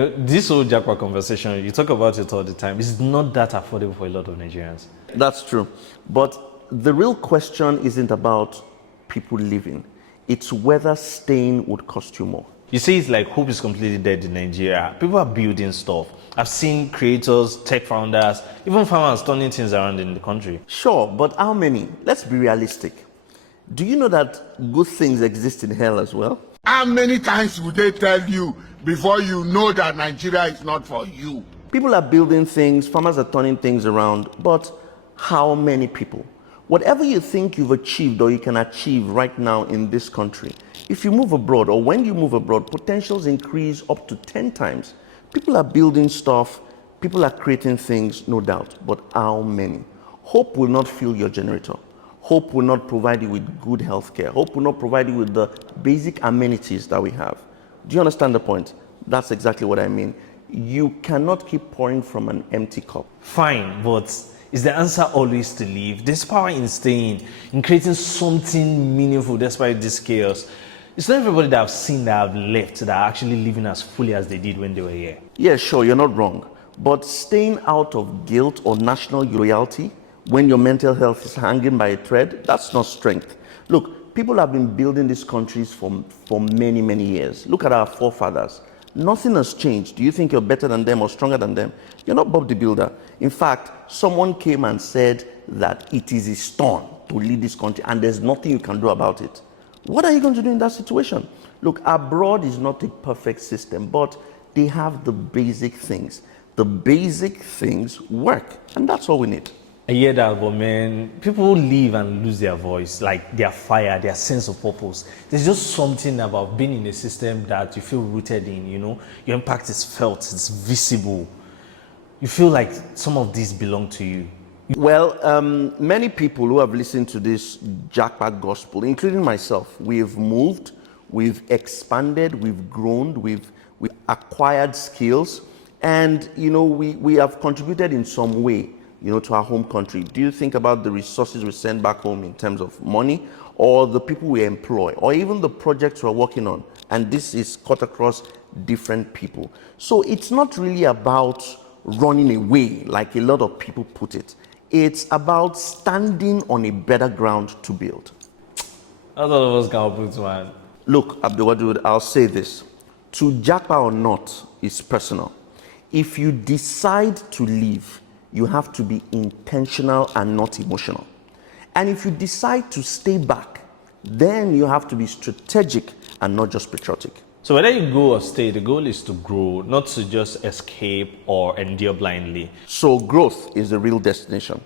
This whole Japa conversation, you talk about it all the time. It's not that affordable for a lot of Nigerians. That's true. But the real question isn't about people living. It's whether staying would cost you more. You see, it's like hope is completely dead in Nigeria. People are building stuff. I've seen creators, tech founders, even farmers turning things around in the country. Sure, but how many? Let's be realistic. Do you know that good things exist in hell as well? How many times would they tell you before you know that Nigeria is not for you? People are building things, farmers are turning things around, but how many people? Whatever you think you've achieved or you can achieve right now in this country, if you move abroad or when you move abroad, potentials increase up to 10 times. People are building stuff, people are creating things, no doubt, but how many? Hope will not fill your generator. Hope will not provide you with good health care. Hope will not provide you with the basic amenities that we have. Do you understand the point? That's exactly what I mean. You cannot keep pouring from an empty cup. Fine, but is the answer always to leave? There's power in staying, in creating something meaningful despite this chaos. It's not everybody that I've seen that have left that are actually living as fully as they did when they were here. Yeah, sure, you're not wrong. But staying out of guilt or national loyalty when your mental health is hanging by a thread, that's not strength. Look, people have been building these countries for many, many years. Look at our forefathers. Nothing has changed. Do you think you're better than them or stronger than them? You're not Bob the Builder. In fact, someone came and said that it is his turn to lead this country and there's nothing you can do about it. What are you going to do in that situation? Look, abroad is not a perfect system, but they have the basic things. The basic things work, and that's all we need. I hear that, but man, people leave and lose their voice, like their fire, their sense of purpose. There's just something about being in a system that you feel rooted in, you know? Your impact is felt, it's visible. You feel like some of these belong to you. Well, many people who have listened to this Japa gospel, including myself, we've moved, we've expanded, we've grown, we've acquired skills, and you know, we have contributed in some way, you know, to our home country. Do you think about the resources we send back home in terms of money, or the people we employ, or even the projects we're working on? And this is cut across different people. So it's not really about running away like a lot of people put it. It's about standing on a better ground to build. That's all of us can put, man. Look, Abdul, I'll say this. To Japa or not is personal. If you decide to leave, you have to be intentional and not emotional. And if you decide to stay back, then you have to be strategic and not just patriotic. So whether you go or stay, the goal is to grow, not to just escape or endure blindly. So growth is the real destination.